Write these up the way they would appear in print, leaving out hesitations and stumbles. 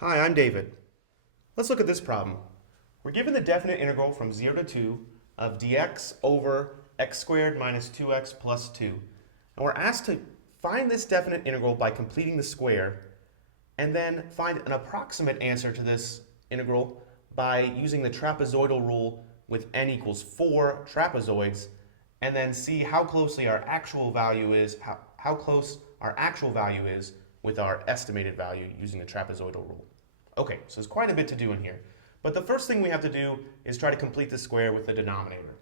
Hi, I'm David. Let's look at this problem. We're given the definite integral from 0 to 2 of dx over x squared minus 2x plus 2. And we're asked to find this definite integral by completing the square and then find an approximate answer to this integral by using the trapezoidal rule with n equals 4 trapezoids, and then see how closely our actual value is, how close our actual value is with our estimated value using the trapezoidal rule. Okay, so there's quite a bit to do in here. But the first thing we have to do is try to complete the square with the denominator.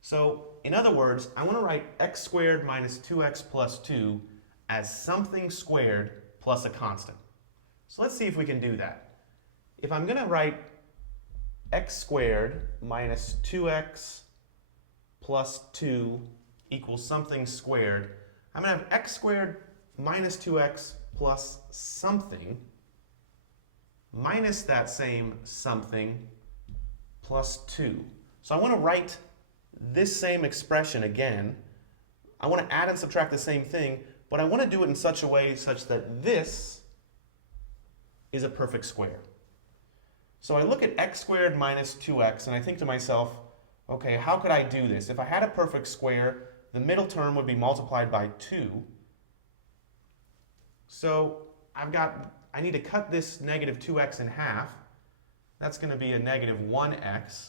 So, in other words, I want to write x squared minus 2x plus 2 as something squared plus a constant. So let's see if we can do that. If I'm going to write x squared minus 2x plus 2 equals something squared, I'm going to have x squared minus 2x plus something minus that same something plus 2. So I want to write this same expression again. I want to add and subtract the same thing, but I want to do it in such a way such that this is a perfect square. So I look at x squared minus 2x and I think to myself, okay, how could I do this? If I had a perfect square, the middle term would be multiplied by 2. So I need to cut this negative 2x in half. That's going to be a negative 1x.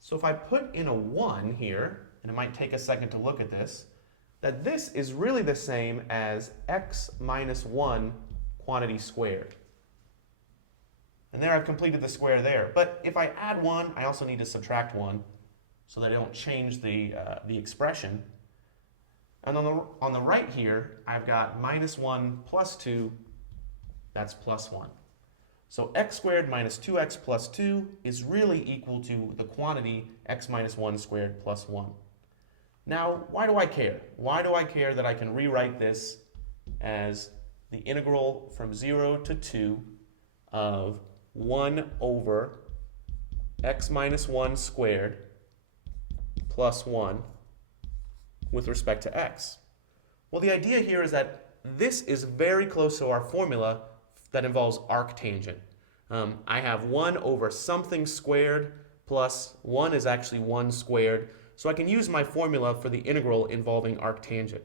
So if I put in a 1 here, and it might take a second to look at this, that this is really the same as x minus 1 quantity squared. And there I've completed the square there. But if I add 1, I also need to subtract 1 so that I don't change the expression. And on the right here, I've got minus 1 plus 2. That's plus 1. So x squared minus 2x plus 2 is really equal to the quantity x minus 1 squared plus 1. Now, why do I care? Why do I care that I can rewrite this as the integral from 0 to 2 of 1 over x minus 1 squared plus 1 with respect to x? Well, the idea here is that this is very close to our formula that involves arctangent. I have 1 over something squared plus 1 is actually 1 squared. So I can use my formula for the integral involving arctangent.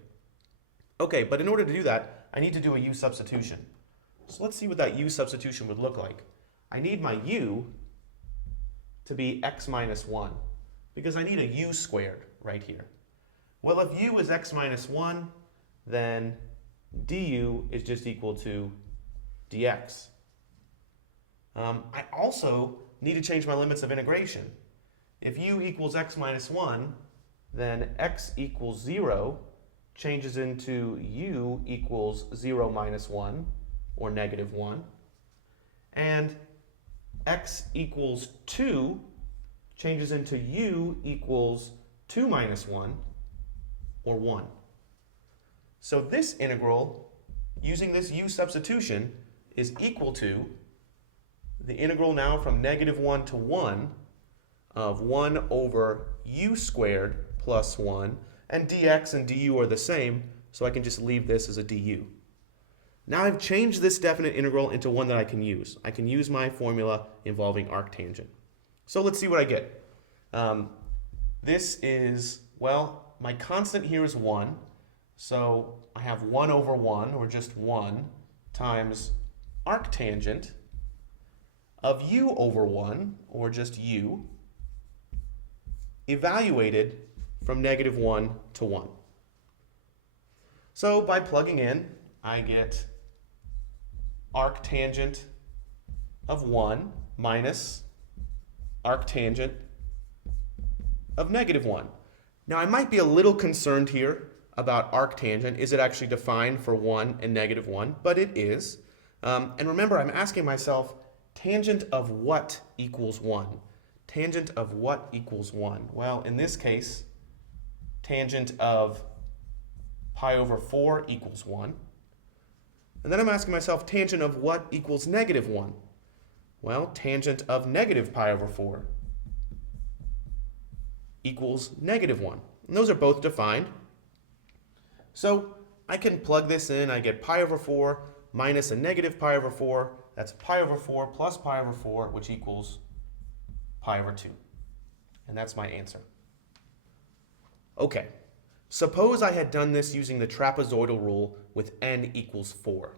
Okay, but in order to do that, I need to do a U-substitution. So let's see what that U-substitution would look like. I need my U to be x minus 1, because I need a U squared right here. Well, if U is x minus 1, then du is just equal to dx. I also need to change my limits of integration. If u equals x minus 1, then x equals 0 changes into u equals 0 minus 1, or negative 1. And x equals 2 changes into u equals 2 minus 1, or 1. So this integral, using this u substitution, is equal to the integral now from negative 1 to 1 of 1 over u squared plus 1, and dx and du are the same, so I can just leave this as a du. Now I've changed this definite integral into one that I can use. I can use my formula involving arctangent. So let's see what I get. This is, well, my constant here is 1, so I have 1 over 1, or just 1, times arctangent of u over 1, or just u, evaluated from negative 1 to 1. So by plugging in, I get arctangent of 1 minus arctangent of negative 1. Now I might be a little concerned here about arctangent. Is it actually defined for 1 and negative 1? But it is. And remember, I'm asking myself, tangent of what equals 1? Tangent of what equals 1? Well, in this case, tangent of pi over 4 equals 1. And then I'm asking myself, tangent of what equals negative 1? Well, tangent of negative pi over 4 equals negative 1. And those are both defined. So I can plug this in. I get pi over 4 minus a negative pi over 4. That's pi over 4 plus pi over 4, which equals pi over 2. And that's my answer. Okay, suppose I had done this using the trapezoidal rule with n equals 4.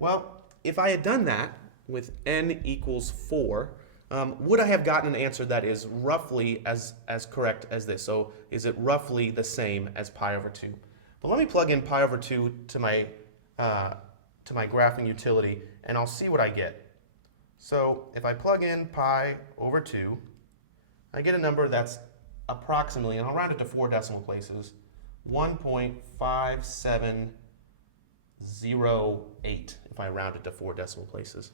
Well, if I had done that with n equals 4, would I have gotten an answer that is roughly as correct as this? So is it roughly the same as pi over 2? But let me plug in pi over 2 to my graphing utility, and I'll see what I get. So if I plug in pi over 2, I get a number that's approximately, and I'll round it to 4 decimal places, 1.5708 if I round it to 4 decimal places.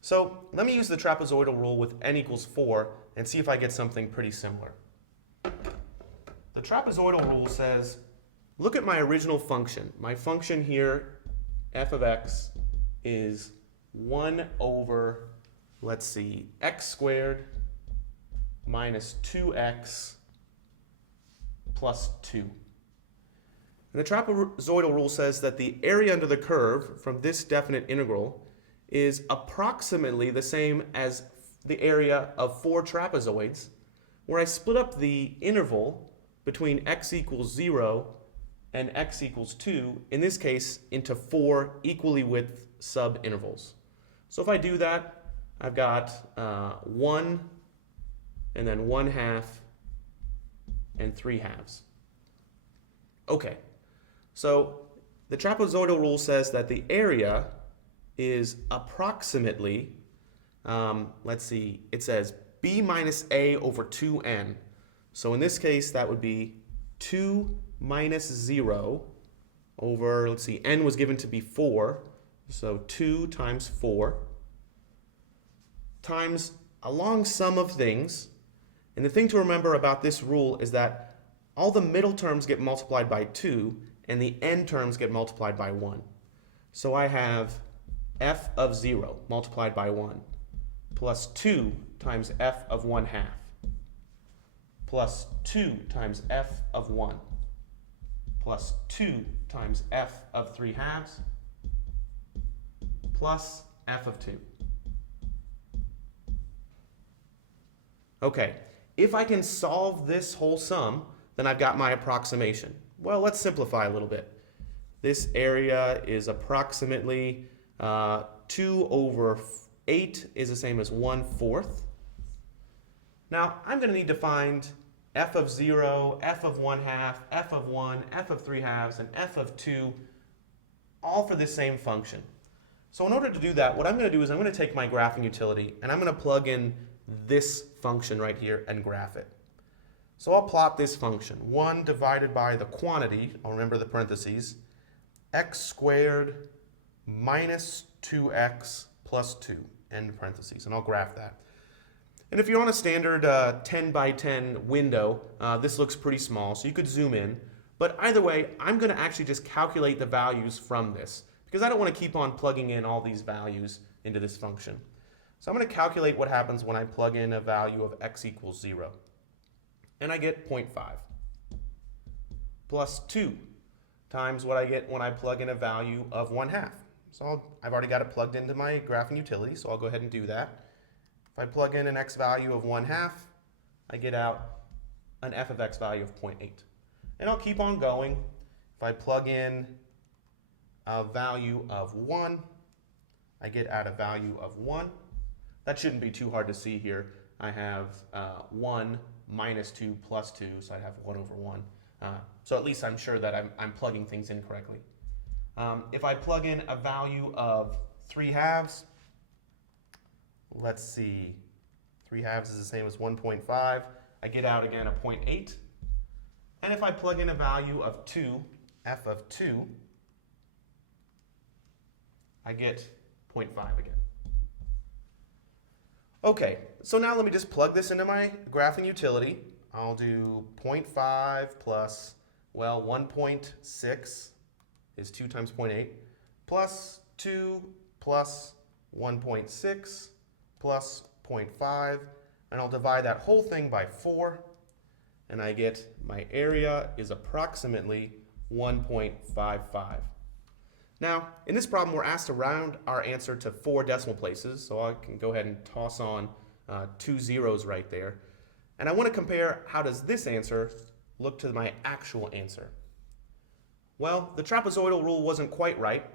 So let me use the trapezoidal rule with n equals 4 and see if I get something pretty similar. The trapezoidal rule says, look at my original function. My function here, f of x, is 1 over, let's see, x squared minus 2x plus 2. And the trapezoidal rule says that the area under the curve from this definite integral is approximately the same as the area of 4 trapezoids, where I split up the interval between x equals 0 and x equals 2, in this case, into 4 equally width subintervals. So if I do that, I've got 1 and then 1/2 and 3/2. Okay, so the trapezoidal rule says that the area is approximately, let's see, it says b minus a over 2n. So in this case, that would be 2 minus 0 over, let's see, n was given to be 4, so 2 times 4, times a long sum of things. And the thing to remember about this rule is that all the middle terms get multiplied by 2, and the n terms get multiplied by 1. So I have f of 0 multiplied by 1 plus 2 times f of 1/2 plus 2 times f of 1 plus 2 times f of 3/2 plus f of 2. Okay, if I can solve this whole sum, then I've got my approximation. Well, let's simplify a little bit. This area is approximately 2 over 8 is the same as 1/4. Now, I'm going to need to find f of 0, f of 1/2, f of 1, f of 3/2, and f of 2, all for this same function. So in order to do that, what I'm going to do is I'm going to take my graphing utility, and I'm going to plug in this function right here and graph it. So I'll plot this function, 1 divided by the quantity, I'll remember the parentheses, x squared minus 2x plus 2, end parentheses, and I'll graph that. And if you're on a standard 10 by 10 window, this looks pretty small, so you could zoom in. But either way, I'm going to actually just calculate the values from this, because I don't want to keep on plugging in all these values into this function. So I'm going to calculate what happens when I plug in a value of x equals 0. And I get 0.5 plus 2 times what I get when I plug in a value of 1/2. So I've already got it plugged into my graphing utility, so I'll go ahead and do that. If I plug in an x value of 1/2, I get out an f of x value of 0.8. And I'll keep on going. If I plug in a value of 1, I get out a value of 1. That shouldn't be too hard to see here. I have 1 minus 2 plus 2, so I have 1 over 1. So at least I'm sure that I'm plugging things in correctly. If I plug in a value of 3/2, let's see, 3/2 is the same as 1.5. I get out again a 0.8. And if I plug in a value of 2, f of 2, I get 0.5 again. Okay, so now let me just plug this into my graphing utility. I'll do 0.5 plus, well, 1.6 is 2 times 0.8, plus 2 plus 1.6 plus 0.5, and I'll divide that whole thing by 4, and I get my area is approximately 1.55. Now, in this problem, we're asked to round our answer to 4 decimal places, so I can go ahead and toss on 2 zeros right there. And I want to compare how does this answer look to my actual answer. Well, the trapezoidal rule wasn't quite right,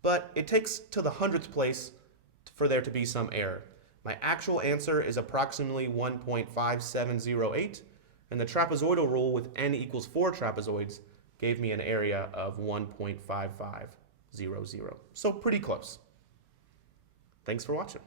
but it takes to the 100th place for there to be some error. My actual answer is approximately 1.5708, and the trapezoidal rule with n equals 4 trapezoids gave me an area of 1.5500. So pretty close. Thanks for watching.